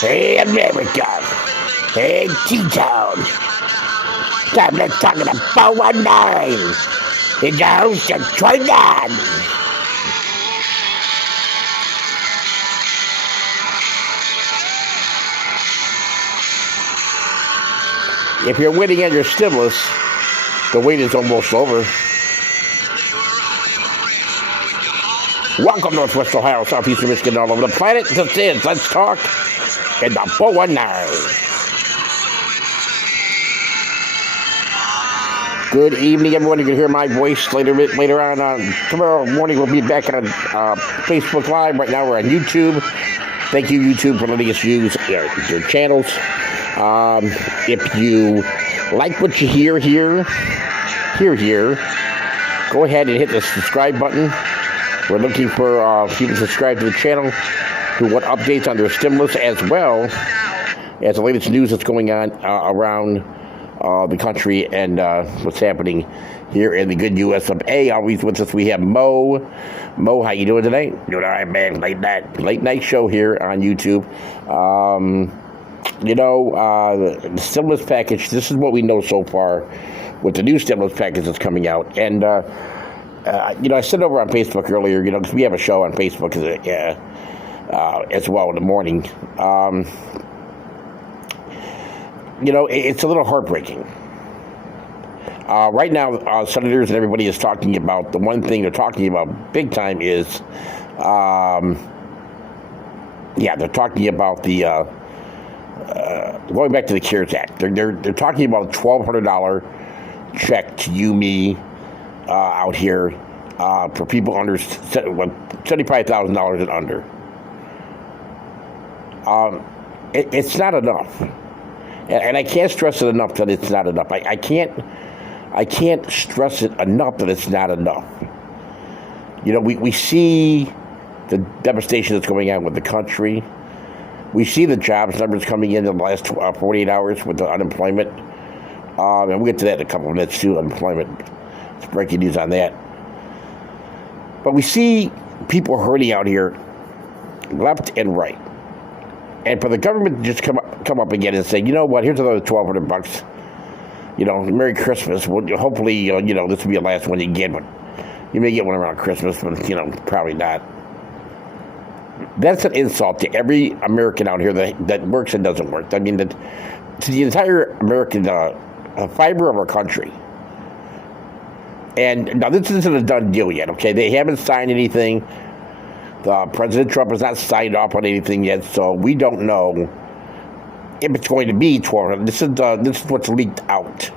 Hey, America. Hey, T-Town. Time to talk about 419. It's the host of Troy Dodd. If you're waiting on your stimulus, the wait is almost over. Welcome, Northwest Ohio, Southeastern Michigan, all over the planet. This is Let's Talk in the 419. Good evening, everyone. You can hear my voice later on. Tomorrow morning, we'll be back on Facebook Live. Right now, we're on YouTube. Thank you, YouTube, for letting us use your channels. If you like what you hear here, go ahead and hit the subscribe button. We're looking for people to subscribe to the channel, who want updates on their stimulus, as well as the latest news that's going on around the country and what's happening here in the good U.S. of A. Always with us, we have Mo. Mo, how you doing today? Doing all right, man. Late night show here on YouTube. The stimulus package, this is what we know so far with the new stimulus package that's coming out. And, I said over on Facebook earlier, because we have a show on Facebook as well in the morning. It's a little heartbreaking. Right now, senators and everybody is talking about, the one thing they're talking about big time is, they're talking about the, going back to the CARES Act. They're talking about a $1,200 check to you, me, out here for people under $75,000 and under. It's not enough. And I can't stress it enough that it's not enough. I can't stress it enough that it's not enough. We see the devastation that's going on with the country. We see the jobs numbers coming in the last 48 hours with the unemployment. And we'll get to that in a couple of minutes too, unemployment. It's breaking news on that. But we see people hurting out here left and right. And for the government to just come up again and say, you know what, here's another $1,200. Merry Christmas. Well, hopefully, this will be the last one you get, but you may get one around Christmas, but, probably not. That's an insult to every American out here that works and doesn't work. I mean, to the entire American fiber of our country. And now this isn't a done deal yet, okay? They haven't signed anything. President Trump has not signed off on anything yet, so we don't know if it's going to be $1,200. This is what's leaked out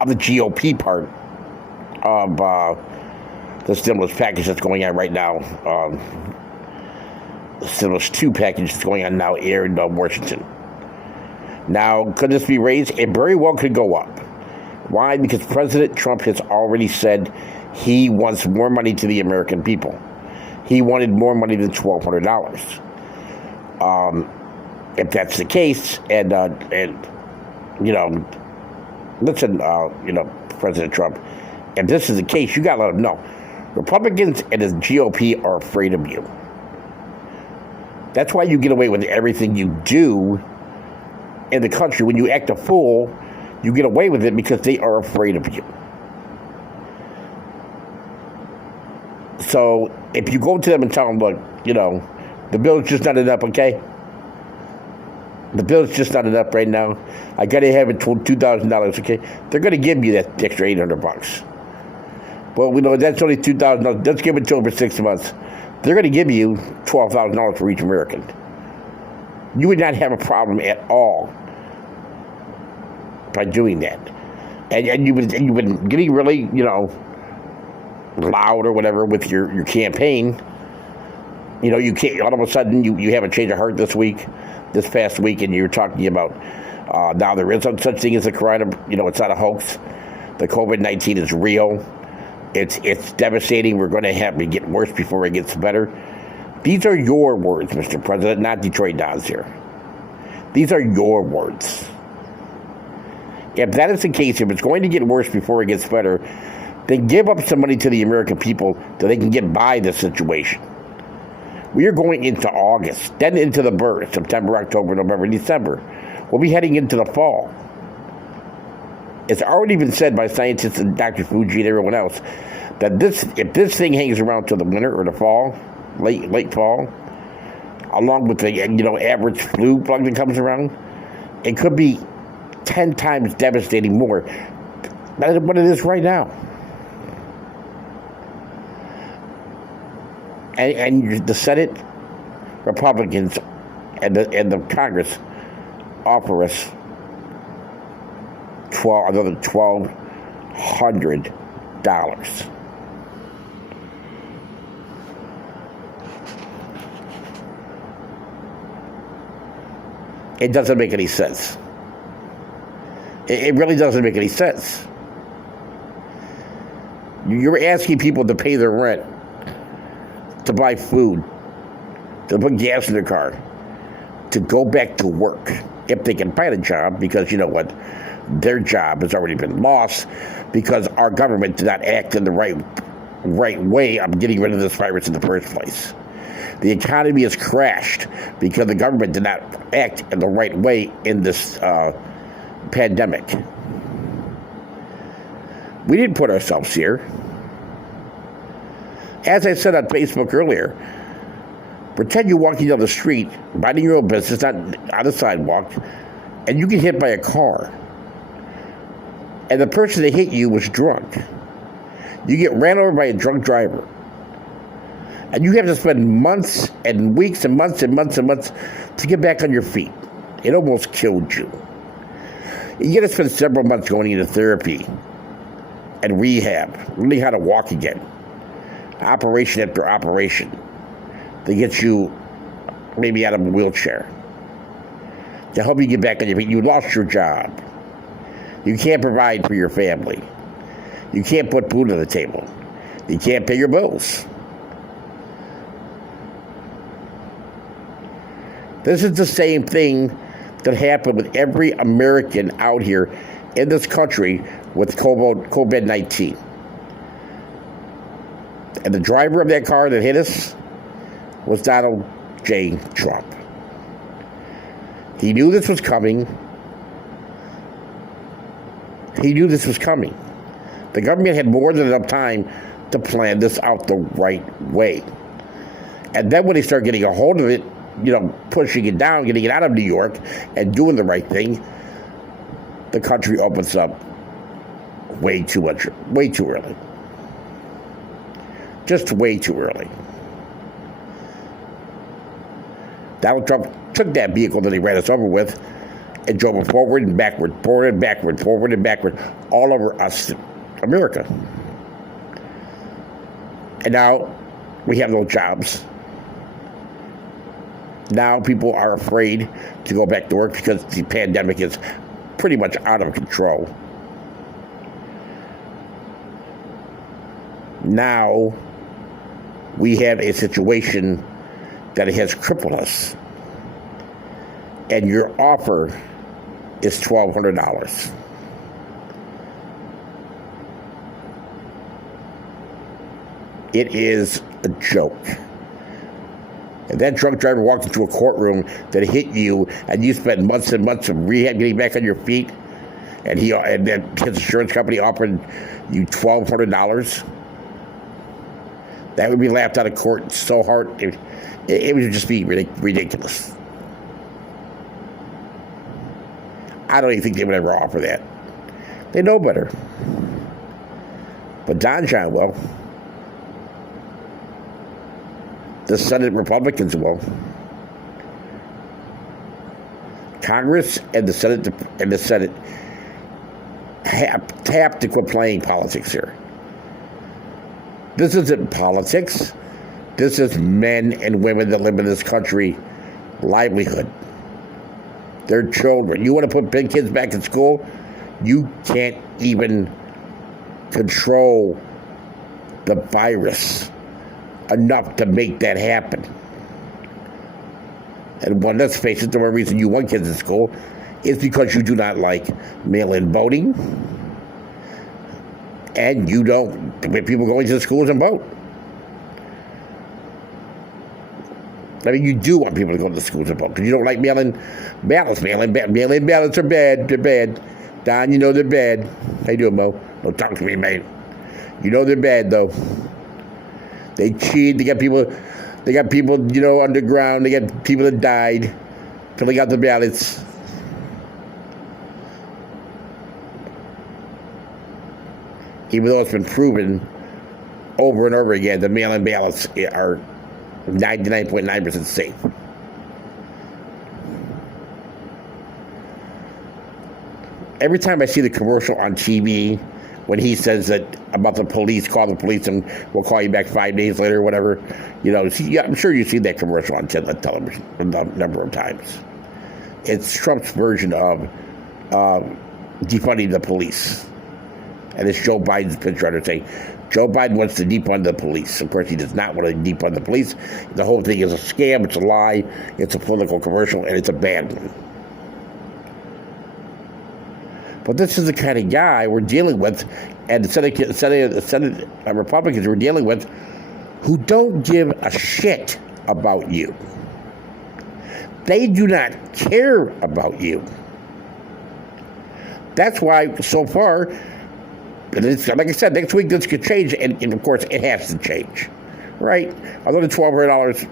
of the GOP part of the stimulus package that's going on right now. The stimulus 2 package that's going on now here in Washington. Now, could this be raised? It very well could go up. Why? Because President Trump has already said he wants more money to the American people. He wanted more money than $1,200. If that's the case, listen, President Trump, if this is the case, you got to let him know. Republicans and the GOP are afraid of you. That's why you get away with everything you do in the country. When you act a fool, you get away with it because they are afraid of you. So if you go to them and tell them, look, the bill's just not enough, okay? The bill's just not enough right now. I got to have it $2,000, okay? They're going to give you that extra $800. Well, we know that's only $2,000. Let's give it to them for 6 months. They're going to give you $12,000 for each American. You would not have a problem at all by doing that. And you've been getting really, loud or whatever with your campaign. You can't, all of a sudden you have a change of heart this past week, and you're talking about now there is no such thing as a corona, it's not a hoax. The COVID-19 is real. It's devastating. We're going to have to get worse before it gets better. These are your words, Mr. President, not Detroit Don's here. These are your words. If that is the case, if it's going to get worse before it gets better, then give up some money to the American people so they can get by this situation. We are going into August, then into the birth, September, October, November, December. We'll be heading into the fall. It's already been said by scientists and Dr. Fauci and everyone else that if this thing hangs around till the winter or the fall, late fall, along with the average flu bug that comes around, it could be 10 times devastating more than what it is right now. And the Senate Republicans and the Congress offer us another $1,200. It doesn't make any sense. It really doesn't make any sense. You're asking people to pay their rent, to buy food, to put gas in their car, to go back to work if they can find a job, because you know what? Their job has already been lost because our government did not act in the right way of getting rid of this virus in the first place. The economy has crashed because the government did not act in the right way in this pandemic. We didn't put ourselves here. As I said on Facebook earlier, pretend you're walking down the street, minding your own business, not on the sidewalk, and you get hit by a car. And the person that hit you was drunk. You get ran over by a drunk driver. And you have to spend months and weeks and months and months and months to get back on your feet. It almost killed you. You got to spend several months going into therapy and rehab, learning how to walk again. Operation after operation. They get you maybe out of a wheelchair to help you get back on your feet. You lost your job. You can't provide for your family. You can't put food on the table. You can't pay your bills. This is the same thing that happened with every American out here in this country with COVID-19. And the driver of that car that hit us was Donald J. Trump. He knew this was coming. He knew this was coming. The government had more than enough time to plan this out the right way. And then when they start getting a hold of it, pushing it down, getting it out of New York, and doing the right thing, the country opens up way too early. Just way too early. Donald Trump took that vehicle that he ran us over with and drove it forward and backward, forward and backward, forward and backward, all over us, America. And now we have no jobs. Now people are afraid to go back to work because the pandemic is pretty much out of control. Now we have a situation that has crippled us. And your offer is $1,200. It is a joke. If that drunk driver walked into a courtroom that hit you and you spent months and months of rehab getting back on your feet, and then his insurance company offered you $1,200, that would be laughed out of court so hard, it would just be ridiculous. I don't even think they would ever offer that. They know better. But Don John will. The Senate Republicans will. Congress and the Senate have to quit playing politics here. This isn't politics. This is men and women that live in this country livelihood. Their children. You want to put big kids back in school? You can't even control the virus enough to make that happen. And let's face it, the only reason you want kids in school is because you do not like mail-in voting, and you don't want people going to the schools and vote. I mean, you do want people to go to the schools and vote because you don't like mail-in ballots. Mail-in ballots are bad. They're bad. Don, you know they're bad. How you doing, Mo? Don't talk to me, mate. You know they're bad, though. They cheat. They got people, underground. They got people that died filling out the ballots. Even though it's been proven over and over again, the mail-in ballots are 99.9% safe. Every time I see the commercial on TV when he says that about the police, call the police and we'll call you back 5 days later or whatever, I'm sure you've seen that commercial on television a number of times. It's Trump's version of defunding the police. And it's Joe Biden's pitch runner saying, Joe Biden wants to defund the police. Of course, he does not want to defund the police. The whole thing is a scam, it's a lie, it's a political commercial, and it's a bad one. But this is the kind of guy we're dealing with, and the Senate Republicans we're dealing with, who don't give a shit about you. They do not care about you. That's why, so far, like I said, next week this could change, and of course it has to change, right? Although the $1,200,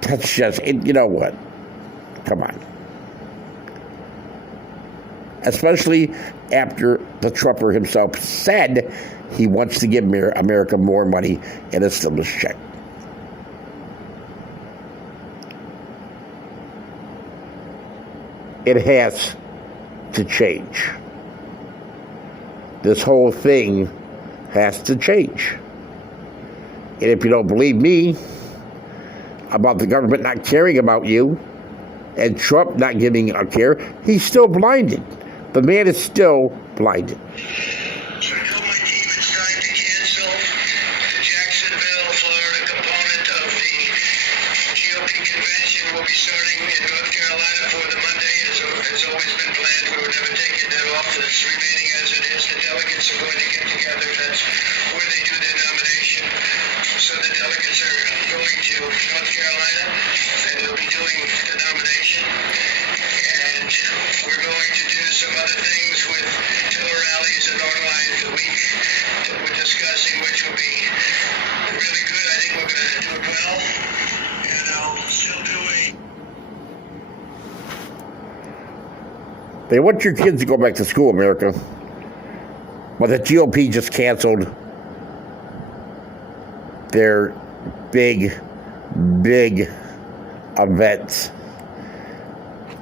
that's just, you know what? Come on. Especially after the Trumper himself said he wants to give America more money in a stimulus check. It has to change. This whole thing has to change. And if you don't believe me about the government not caring about you and Trump not giving a care, he's still blinded. The man is still blinded. So I told my team it's time to cancel the Jacksonville, Florida component of the GOP convention. Will be starting in North Carolina for the Monday. It's always been planned. We were never taking that off. It's remaining as it is. The delegates are going to get together. That's where they do their nomination. So the delegates are going to North Carolina, and they'll be doing the nomination. And we're going to do some other things with killer rallies and online the week that we're discussing, which will be really good. I think we're going to do it well. Still doing. They want your kids to go back to school, America. But the GOP just canceled their big events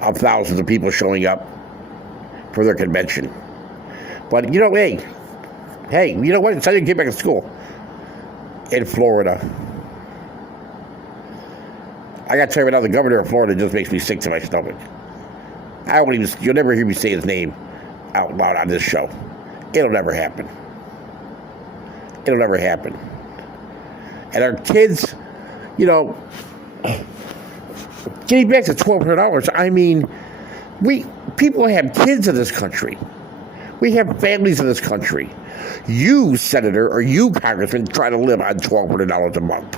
of thousands of people showing up for their convention. But, hey, you know what? It's time to get back to school in Florida. I got to tell you right now, the governor of Florida just makes me sick to my stomach. You'll never hear me say his name out loud on this show. It'll never happen. It'll never happen. And our kids, getting back to $1,200, I mean, people have kids in this country. We have families in this country. You, Senator, or you, Congressman, try to live on $1,200 a month.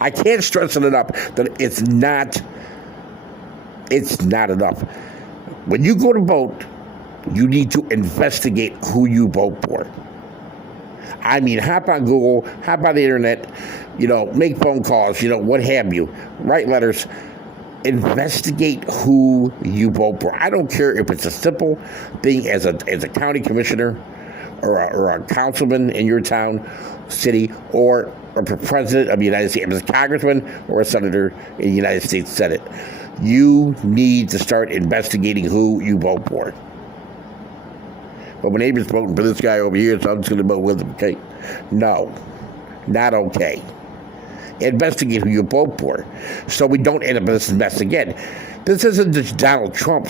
I can't stress it enough that it's not enough. When you go to vote, you need to investigate who you vote for. I mean, hop on Google, hop on the internet, make phone calls, what have you. Write letters. Investigate who you vote for. I don't care if it's a simple thing as a county commissioner or a councilman in your town, city, or a president of the United States, if it's a congressman or a senator in the United States Senate. You need to start investigating who you vote for. Well, my neighbor's voting for this guy over here, so I'm just going to vote with him. Okay? No, not okay. Investigate who you vote for, so we don't end up in this mess again. This isn't just Donald Trump,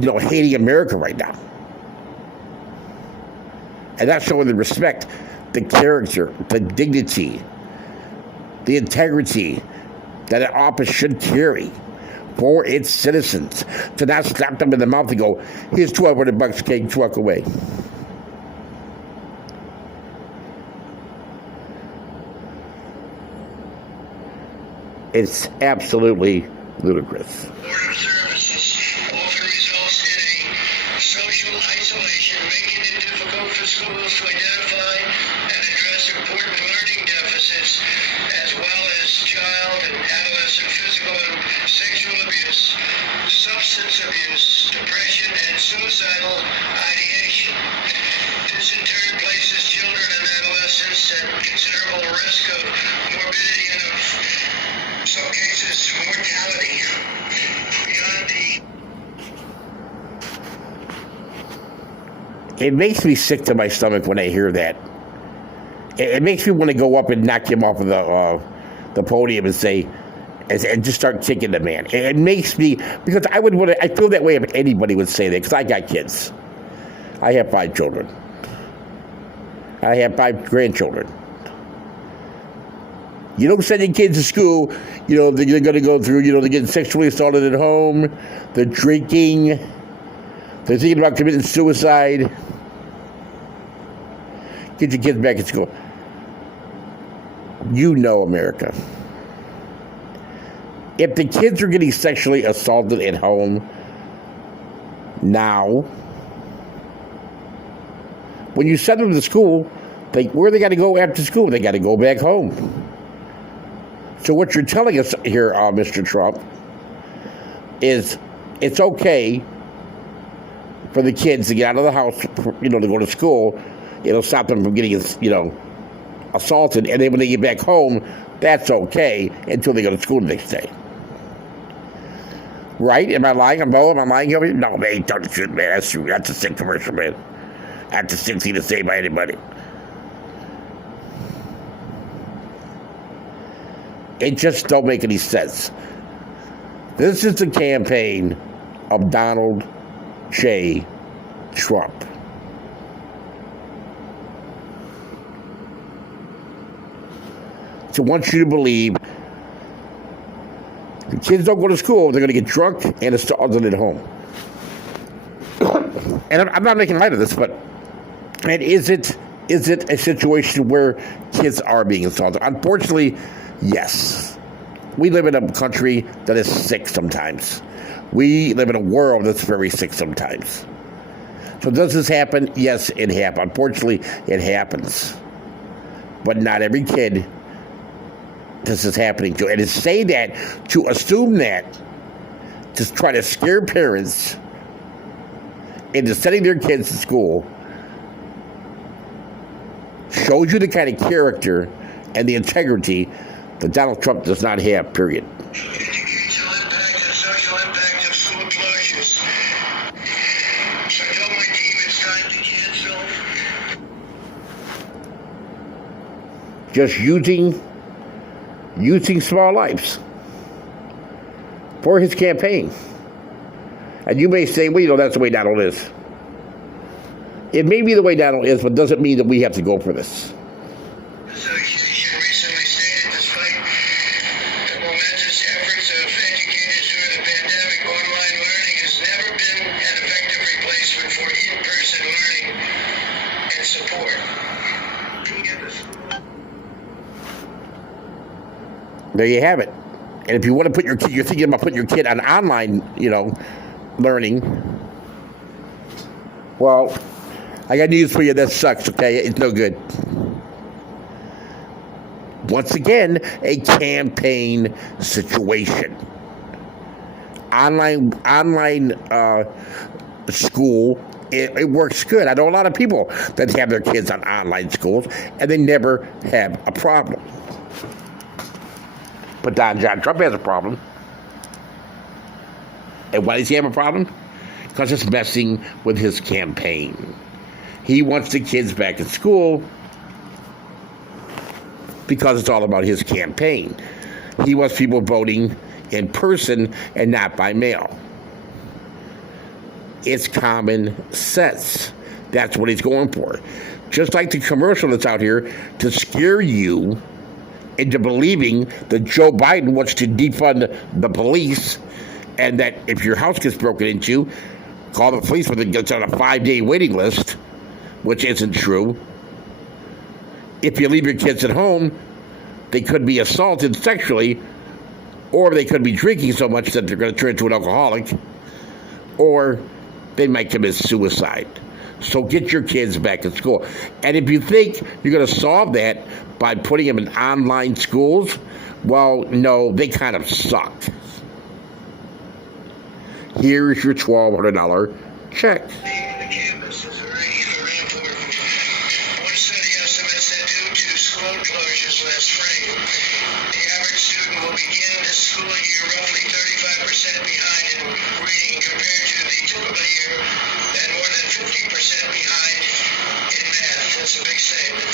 hating America right now, and not showing the respect, the character, the dignity, the integrity that an office should carry for its citizens, to not slap them in the mouth and go, here's $1,200, okay, walk away. It's absolutely ludicrous. Board of Services often results in a social isolation, making it difficult for schools to identify and address important learning deficits, as well as child and adolescent physical and sexual abuse, substance abuse, depression, and suicidal ideation. This in turn places children and adolescents at considerable risk of morbidity and of some cases mortality beyond the It makes me sick to my stomach when I hear that. It makes me want to go up and knock him off of the podium and say, and just start kicking the man. It makes me, because I feel that way if anybody would say that, because I got kids. I have 5 children. I have 5 grandchildren. You don't send your kids to school, they're going to go through, they're getting sexually assaulted at home, they're drinking, they're thinking about committing suicide. Get your kids back at school. America. If the kids are getting sexually assaulted at home now, when you send them to school, where they got to go after school? They got to go back home. So what you're telling us here, Mr. Trump, is it's okay for the kids to get out of the house, to go to school. It'll stop them from getting, assaulted. And then when they get back home, that's okay until they go to school the next day. Right? Am I lying? Am I lying over here? No, man, ain't telling the truth, man. That's true. That's a sick commercial, man. That's a sick thing to say by anybody. It just don't make any sense. This is the campaign of Donald J. Trump. So wants you to believe the kids don't go to school, they're going to get drunk and assaulted at home. And I'm not making light of this, but is it a situation where kids are being assaulted? Unfortunately, yes. We live in a country that is sick sometimes. We live in a world that's very sick sometimes. So does this happen? Yes, it happens. Unfortunately, it happens. But not every kid this is happening to. And to say that, to assume that, to try to scare parents into sending their kids to school, shows you the kind of character and the integrity that Donald Trump does not have, period. educational impact and social impact of school closures. So I told my team it's time to cancel. Just using small lives for his campaign. And you may say, well, that's the way Donald is. It may be the way Donald is, but doesn't mean that we have to go for this. Association recently stated despite the momentous efforts of educators during the pandemic, online learning has never been an effective replacement for in-person learning and support. There you have it. And if you want to put your kid, you're thinking about putting your kid on online, learning. Well, I got news for you. That sucks, okay? It's no good. Once again, a campaign situation. Online school, it works good. I know a lot of people that have their kids on online schools, and they never have a problem. But John Trump has a problem. And why does he have a problem? Because it's messing with his campaign. He wants the kids back at school because it's all about his campaign. He wants people voting in person and not by mail. It's common sense. That's what he's going for. Just like the commercial that's out here to scare you into believing that Joe Biden wants to defund the police and that if your house gets broken into, call the police when it gets on a 5-day waiting list, which isn't true. If you leave your kids at home, they could be assaulted sexually Or they could be drinking so much that they're going to turn into an alcoholic. Or they might commit suicide. So get your kids back in school. And if you think you're going to solve that by putting them in online schools, well, no, they kind of suck. Here's your $1,200 check. The campus is very, very important. One study estimates that due to school closures last spring, the average student will begin this school year roughly 35% behind in reading compared to the typical year, and more than 50% behind in math. That's a big statement.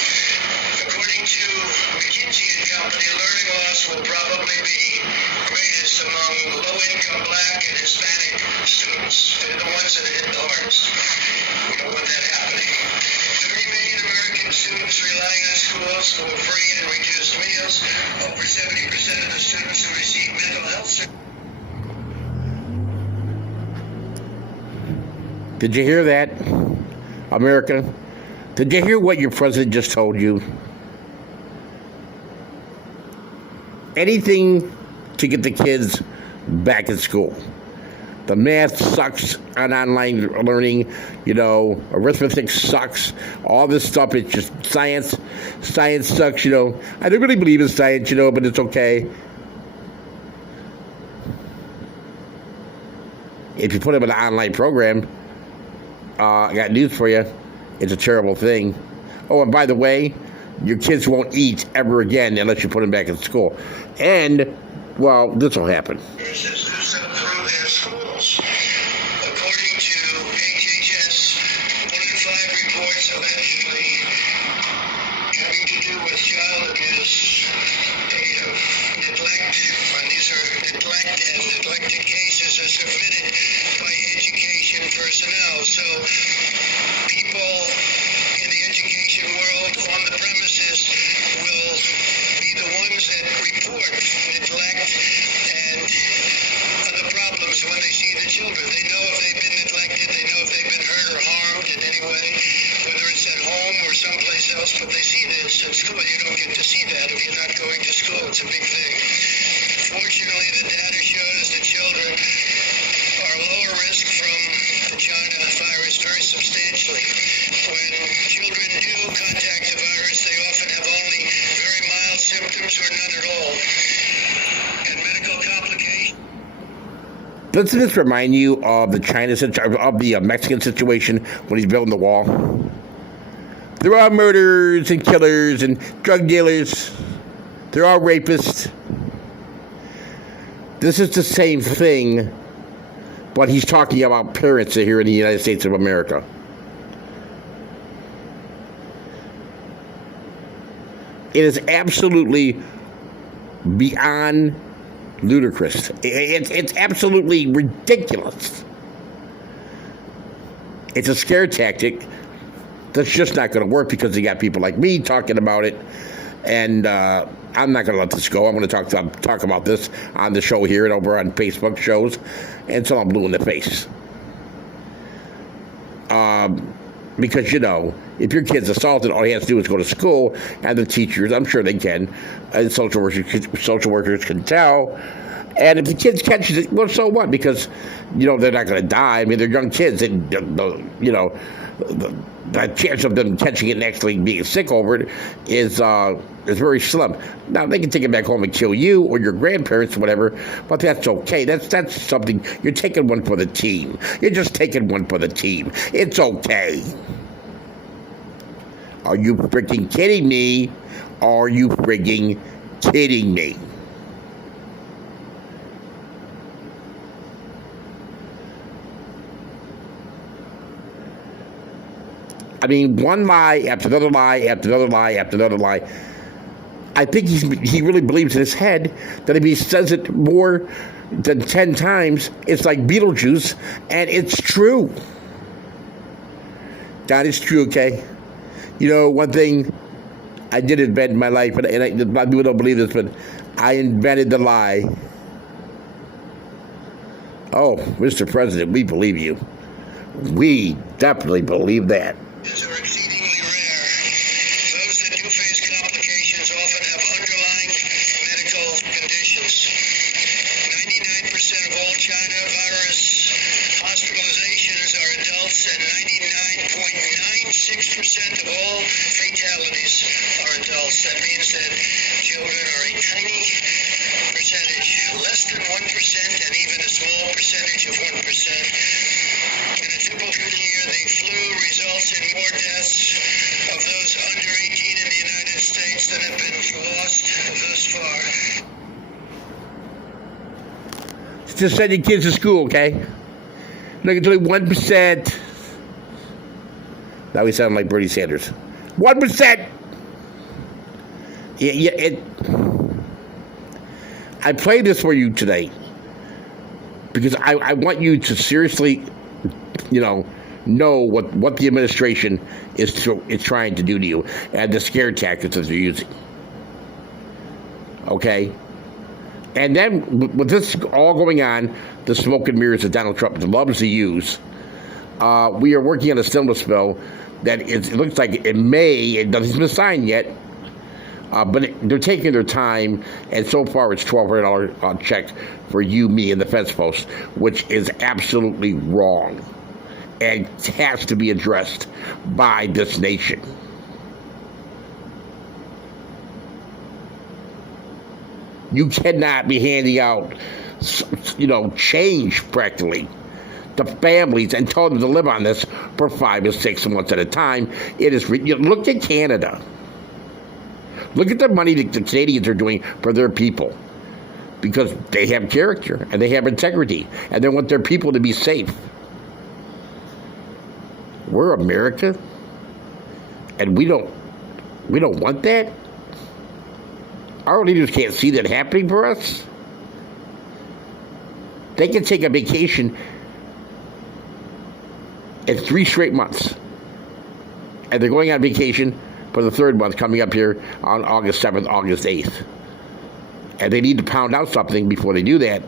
According to McKinsey and Company, learning loss will probably be greatest among low-income Black and Hispanic students. They're the ones that are hit the hardest. We don't want that happening. 30 million American students relying on schools for free and reduced meals. Over 70% of the students who receive mental health services. Did you hear that, America? Did you hear what your president just told you? Anything to get the kids back in school. The math sucks on online learning. Arithmetic sucks. All this stuff, it's just science. Science sucks, I don't really believe in science, but it's okay. If you put them in an online program, I got news for you. It's a terrible thing. Oh, and by the way, your kids won't eat ever again unless you put them back in school. And, well, this will happen. Through their schools. According to HHS, 1 in 5 reports allegedly having to do with child abuse, neglect, and these are neglect and neglected cases are submitted by education personnel. So people in the education world on the premises will be the ones that report neglect and other problems when they see the children. They know if they've been neglected, they know if they've been hurt or harmed in any way, whether it's at home or someplace else, but they see this at school. You don't get to see that if you're not going to school. It's a big thing. Fortunately, the data shows that children are lower risk from the China virus very substantially. When children do contact the virus, they often have only very mild symptoms or none at all. And medical complications. Doesn't this remind you of the Mexican situation when he's building the wall? There are murderers and killers and drug dealers. There are rapists. This is the same thing, but he's talking about parents here in the United States of America. It is absolutely beyond ludicrous. It's absolutely ridiculous. It's a scare tactic that's just not going to work because you got people like me talking about it, and I'm not going to let this go. I'm going to talk about this on the show here and over on Facebook shows until I'm blue in the face. Because, if your kid's assaulted, all he has to do is go to school, and the teachers, I'm sure they can, and social workers can tell. And if the kids catches it, well, so what? Because, they're not going to die. I mean, they're young kids. And, the chance of them catching it and actually being sick over it is very slim. Now, they can take it back home and kill you or your grandparents or whatever, but that's okay. That's something. You're taking one for the team. You're just taking one for the team. It's okay. Are you freaking kidding me? Are you freaking kidding me? I mean, one lie after another lie after another lie after another lie. I think he really believes in his head that if he says it more than 10 times, it's like Beetlejuice, and it's true. That is true, okay? One thing I did invent in my life, and a lot of people don't believe this, but I invented the lie. Oh, Mr. President, we believe you. We definitely believe that. Are exceedingly rare. Those that do face complications often have underlying medical conditions. That means that children are a tiny percentage, less than 1%, and even a small percentage of 1%. In a typical year, the flu results in more deaths of those under 18 in the United States than have been lost thus far. Just send your kids to school, okay? Look, it's only 1%. Now we sound like Bernie Sanders. 1%. I played this for you today because I want you to seriously, know what the administration is trying to do to you and the scare tactics that they're using. Okay? And then with this all going on, the smoke and mirrors that Donald Trump loves to use, we are working on a stimulus bill that it looks like it hasn't been signed yet, but they're taking their time, and so far it's $1,200 check for you, me, and the fence post, which is absolutely wrong and has to be addressed by this nation. You cannot be handing out, change practically to families and telling them to live on this for 5 or 6 months at a time. It is. Look at Canada. Look at the money that the Canadians are doing for their people because they have character and they have integrity and they want their people to be safe. We're America, and we don't want that. Our leaders can't see that happening for us. They can take a vacation in 3 straight months. And they're going on vacation for the 3rd month coming up here on August 7th, August 8th. And they need to pound out something before they do that.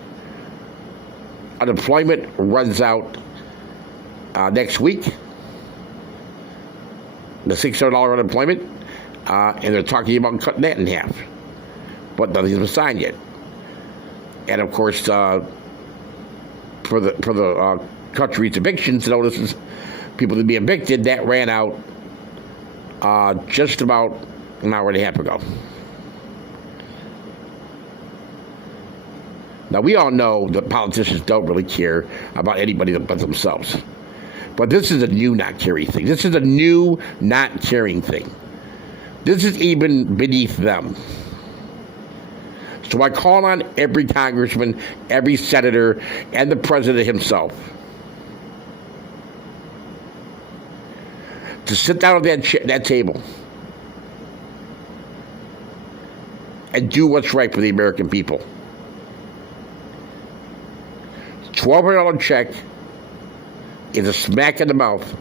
Unemployment runs out next week. The $600 unemployment. And they're talking about cutting that in half. But nothing's been signed yet. And of course, for the country's evictions notices, people to be evicted, that ran out just about an hour and a half ago. Now, we all know that politicians don't really care about anybody but themselves. But this is a new not caring thing. This is a new not caring thing. This is even beneath them. So I call on every congressman, every senator, and the president himself to sit down at that table and do what's right for the American people. $1,200 check is a smack in the mouth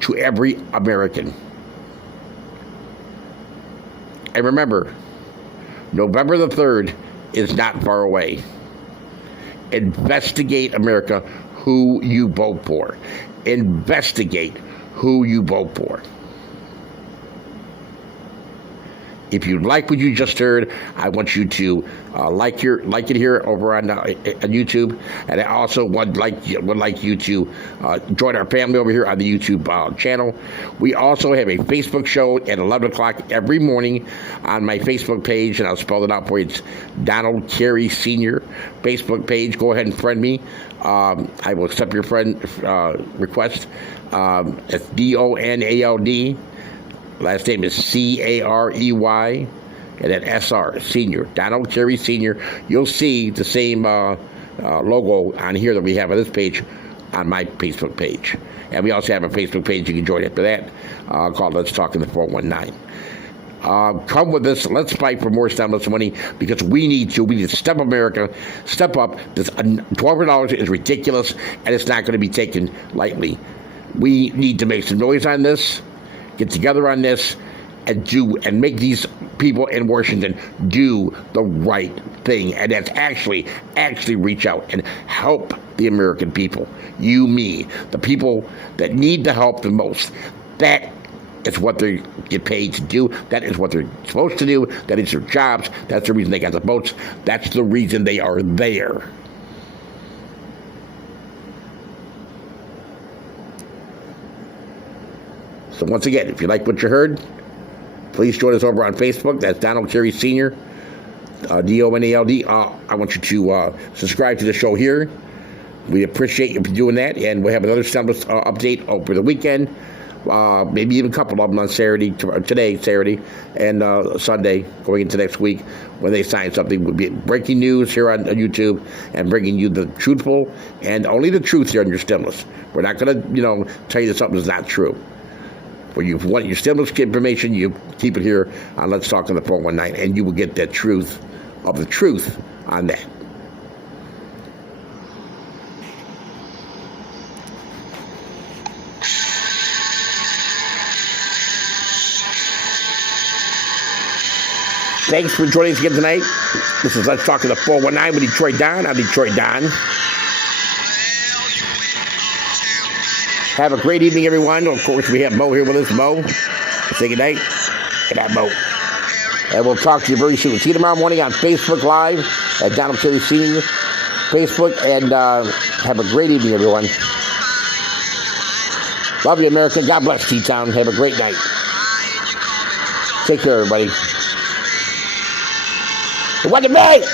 to every American. And remember, November the 3rd is not far away. Investigate, America, who you vote for. Investigate who you vote for. If you like what you just heard, I want you to like it here over on YouTube, and I also would like you to join our family over here on the YouTube channel. We also have a Facebook show at 11 o'clock every morning on my Facebook page, and I'll spell it out for you. It's Donald Carey Sr. Facebook page. Go ahead and friend me. I will accept your friend request. It's DONALD. Last name is Carey, and then SR, Senior, Donald Carey Sr. You'll see the same logo on here that we have on this page on my Facebook page. And we also have a Facebook page you can join after that called Let's Talk in the 419. Come with us. Let's fight for more stimulus money because we need to step America, step up. This $1,200 is ridiculous, and it's not going to be taken lightly. We need to make some noise on this. Get together on this and make these people in Washington do the right thing, and that's actually reach out and help the American people. You, me, the people that need the help the most. That is what they get paid to do. That is what they're supposed to do. That is their jobs. That's the reason they got the votes. That's the reason they are there. So once again, if you like what you heard, Please join us over on Facebook. That's Donald Carey Sr., DONALD. I want you to subscribe to the show here. We appreciate you for doing that, and we'll have another stimulus update over the weekend. Maybe even a couple of them on Saturday, and Sunday, going into next week, when they sign something. We'll be breaking news here on YouTube and bringing you the truthful and only the truth here on your stimulus. We're not going to, tell you that something is not true. When you want your stimulus information, you keep it here on Let's Talk on the 419, and you will get that truth of the truth on that. Thanks for joining us again tonight. This is Let's Talk to the 419 with Detroit Don. I'm Detroit Don. Have a great evening, everyone. Of course, we have Mo here with us. Mo, say good night. Good night, Mo. And we'll talk to you very soon. See you tomorrow morning on Facebook Live at Donald Carey Sr. Facebook. And have a great evening, everyone. Love you, America. God bless T-Town. Have a great night. Take care, everybody. What a night!